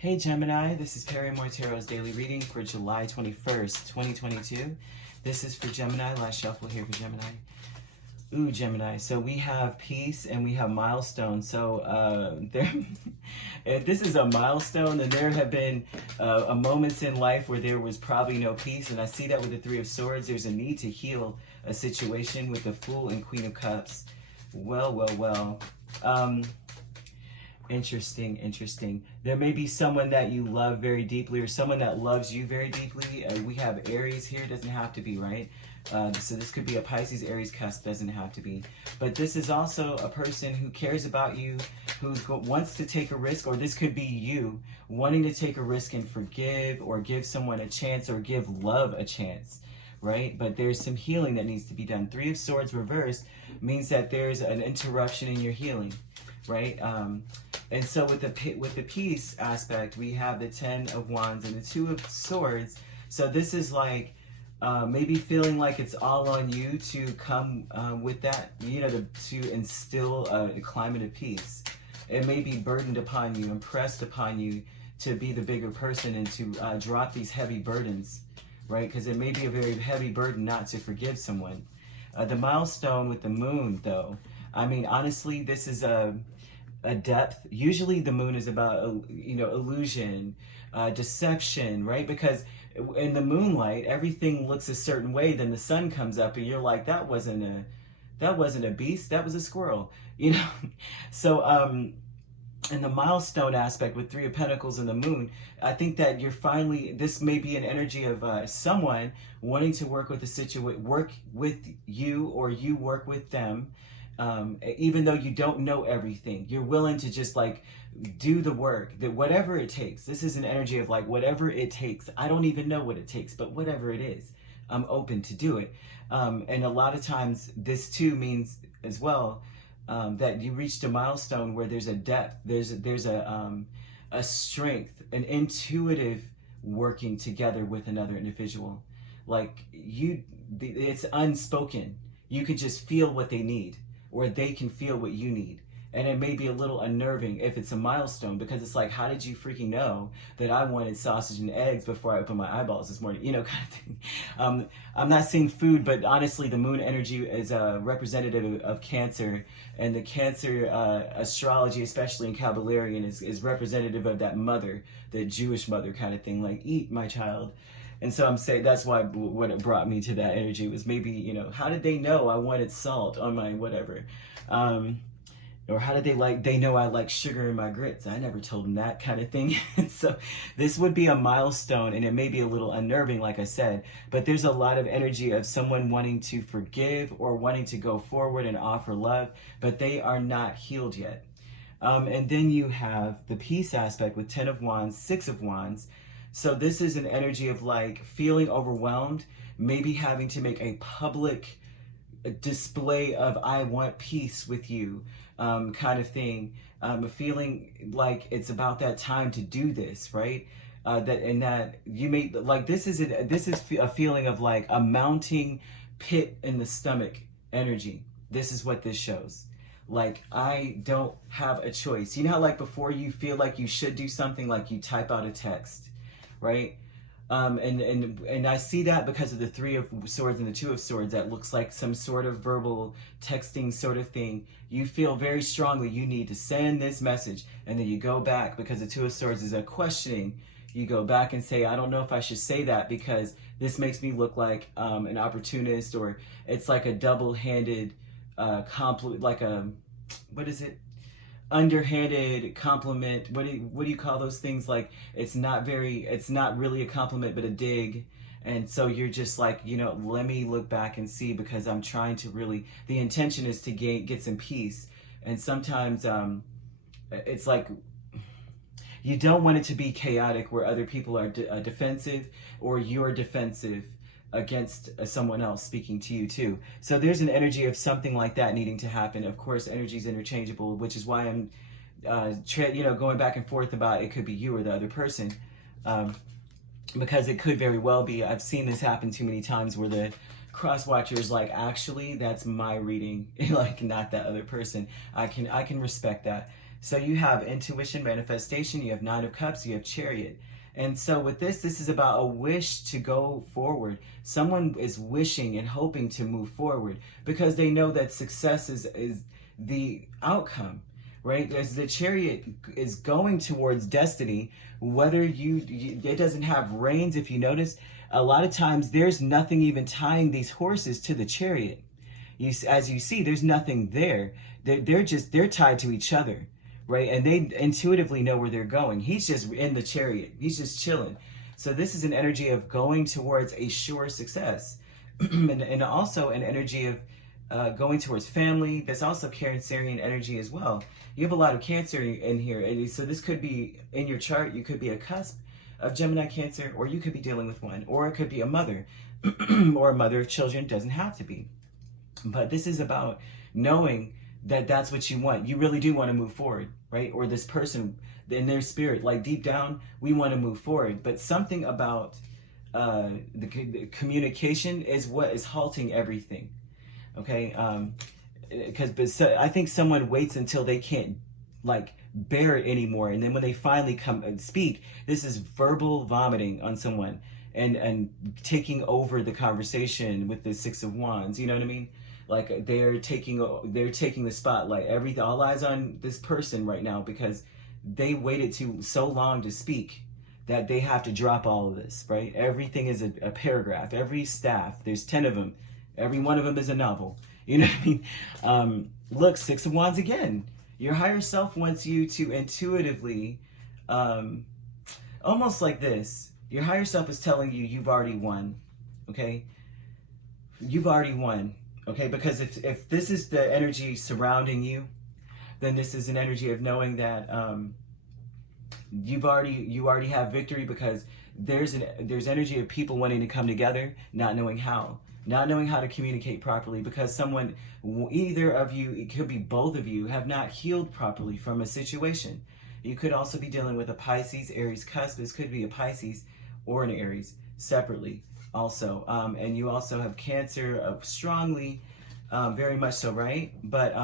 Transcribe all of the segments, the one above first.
Hey Gemini, this is Perrymore Tarot's daily reading for July 21st, 2022. This is for Gemini. Last shuffle here for Gemini. Ooh, Gemini. So we have peace and we have milestone. So if this is a milestone, then there have been moments in life where there was probably no peace. And I see that with the Three of Swords. There's a need to heal a situation with the Fool and Queen of Cups. Well. Interesting. There may be someone that you love very deeply or someone that loves you very deeply. We have Aries here. Doesn't have to be, right? So this could be a Pisces, Aries cusp. Doesn't have to be. But this is also a person who cares about you, who wants to take a risk, or this could be you wanting to take a risk and forgive or give someone a chance or give love a chance, right? But there's some healing that needs to be done. Three of Swords reversed means that there's an interruption in your healing, right? And so with the peace aspect, we have the Ten of Wands and the Two of Swords. So this is like maybe feeling like it's all on you to come with that, you know, to instill a climate of peace. It may be burdened upon you, impressed upon you to be the bigger person and to drop these heavy burdens, right? Because it may be a very heavy burden not to forgive someone. The milestone with the moon, though, I mean, honestly, this is a depth. Usually the moon is about, you know, illusion, deception, right? Because in the moonlight, everything looks a certain way. Then the sun comes up and you're like, that wasn't a beast, that was a squirrel, you know? So, in the milestone aspect with Three of Pentacles and the moon, I think that you're finally, this may be an energy of someone wanting to work with the situation, work with you or you work with them. Even though you don't know everything, you're willing to just like do the work, that whatever it takes. This is an energy of like whatever it takes. I don't even know what it takes, but whatever it is, I'm open to do it. And a lot of times this too means as well that you reached a milestone where there's a depth, there's a strength, an intuitive working together with another individual. Like it's unspoken. You can just feel what they need, or they can feel what you need. And it may be a little unnerving if it's a milestone, because it's like, how did you freaking know that I wanted sausage and eggs before I opened my eyeballs this morning? You know, kind of thing. I'm not saying food, but honestly, the moon energy is a representative of Cancer, and the Cancer astrology, especially in Kabbalion, is representative of that mother, the Jewish mother kind of thing, like, eat my child. And so I'm saying that's why what it brought me to that energy was maybe, you know, how did they know I wanted salt on my whatever? Or how did they know I like sugar in my grits? I never told them that kind of thing. So this would be a milestone, and it may be a little unnerving, like I said, but there's a lot of energy of someone wanting to forgive or wanting to go forward and offer love, but they are not healed yet. And then you have the peace aspect with Ten of Wands, Six of Wands. So this is an energy of like feeling overwhelmed, maybe having to make a public display of I want peace with you kind of thing. Feeling like it's about that time to do this, right? That you may like this is a feeling of like a mounting pit in the stomach energy. This is what this shows. Like, I don't have a choice. You know how like before you feel like you should do something, like you type out a text, right? And I see that because of the Three of Swords and the Two of Swords, that looks like some sort of verbal texting sort of thing. You feel very strongly you need to send this message, and then you go back because the Two of Swords is a questioning. You go back and say, I don't know if I should say that because this makes me look like an opportunist, or it's like a double-handed compliment, like a, what is it? Underhanded compliment. What do you call those things? Like it's not really a compliment but a dig. And so you're just like, you know, let me look back and see, because I'm trying to really, the intention is to get some peace. And sometimes it's like you don't want it to be chaotic where other people are defensive, or you're defensive against someone else speaking to you too. So there's an energy of something like that needing to happen. Of course, energy is interchangeable, which is why I'm going back and forth about it could be you or the other person, because it could very well be. I've seen this happen too many times where the cross watcher is like, actually, that's my reading, like not that other person. I can respect that. So you have intuition, manifestation, you have Nine of Cups, you have Chariot. And so with this is about a wish to go forward. Someone is wishing and hoping to move forward because they know that success is the outcome, right? As the Chariot is going towards destiny, whether it doesn't have reins. If you notice, a lot of times there's nothing even tying these horses to the Chariot. As you see, there's nothing there. They're tied to each other, right? And they intuitively know where they're going. He's just in the Chariot. He's just chilling. So this is an energy of going towards a sure success. and also an energy of going towards family. That's also Cancerian energy as well. You have a lot of Cancer in here. And so this could be in your chart. You could be a cusp of Gemini, Cancer, or you could be dealing with one. Or it could be a mother or a mother of children. Doesn't have to be. But this is about knowing that that's what you want. You really do want to move forward, right? Or this person in their spirit, like deep down, we want to move forward. But something about the communication is what is halting everything, okay? Because I think someone waits until they can't like bear it anymore. And then when they finally come and speak, this is verbal vomiting on someone and taking over the conversation with the Six of Wands. You know what I mean? Like they're taking the spotlight. All eyes on this person right now because they waited so long to speak that they have to drop all of this, right? Everything is a paragraph. Every staff, there's 10 of them. Every one of them is a novel. You know what I mean? Look, Six of Wands again. Your higher self wants you to intuitively, almost like this. Your higher self is telling you you've already won, okay? You've already won. Okay, because if this is the energy surrounding you, then this is an energy of knowing that you already have victory, because there's energy of people wanting to come together, not knowing how to communicate properly, because either of you, it could be both of you, have not healed properly from a situation. You could also be dealing with a Pisces, Aries cusp. This could be a Pisces or an Aries separately. Also, and you also have Cancer strongly, very much so, right? But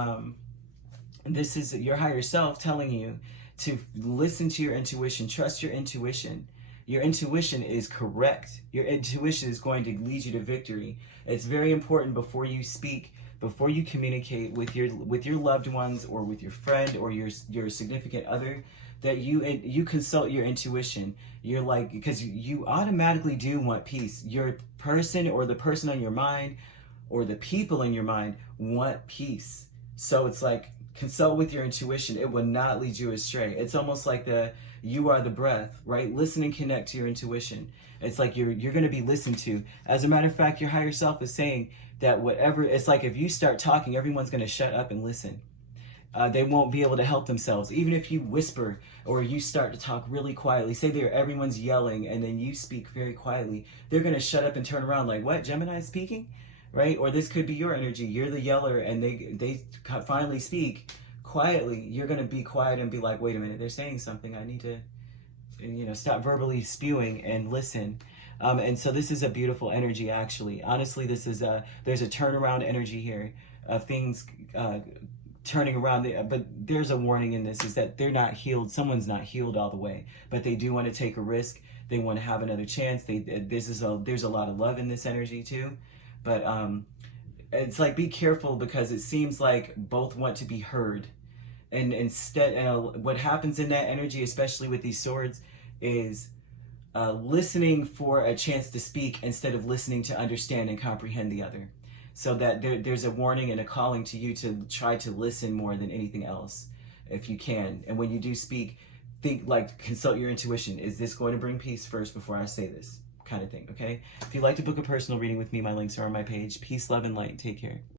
this is your higher self telling you to listen to your intuition, trust your intuition. Your intuition is correct. Your intuition is going to lead you to victory. It's very important before you speak, before you communicate with your loved ones or with your friend or your significant other, that you consult your intuition. You're like, because you automatically do want peace. Your person or the person on your mind or the people in your mind want peace. So it's like, consult with your intuition. It will not lead you astray. It's almost like you are the breath, right? Listen and connect to your intuition. It's like you're going to be listened to. As a matter of fact, your higher self is saying that it's like if you start talking, everyone's going to shut up and listen. They won't be able to help themselves. Even if you whisper or you start to talk really quietly, say everyone's yelling and then you speak very quietly, they're going to shut up and turn around like, what, Gemini is speaking? Right? Or this could be your energy. You're the yeller and they finally speak quietly. You're going to be quiet and be like, wait a minute, they're saying something. I need to, stop verbally spewing and listen. And so this is a beautiful energy, actually. Honestly, there's a turnaround energy here of things turning around. But there's a warning in this, is that they're not healed. Someone's not healed all the way, but they do want to take a risk. They want to have another chance. There's a lot of love in this energy too. But it's like, be careful, because it seems like both want to be heard. And instead, what happens in that energy, especially with these swords, is listening for a chance to speak instead of listening to understand and comprehend the other. So that there's a warning and a calling to you to try to listen more than anything else, if you can. And when you do speak, consult your intuition. Is this going to bring peace first before I say this? Kind of thing, okay? If you'd like to book a personal reading with me, my links are on my page. Peace, love, and light. Take care.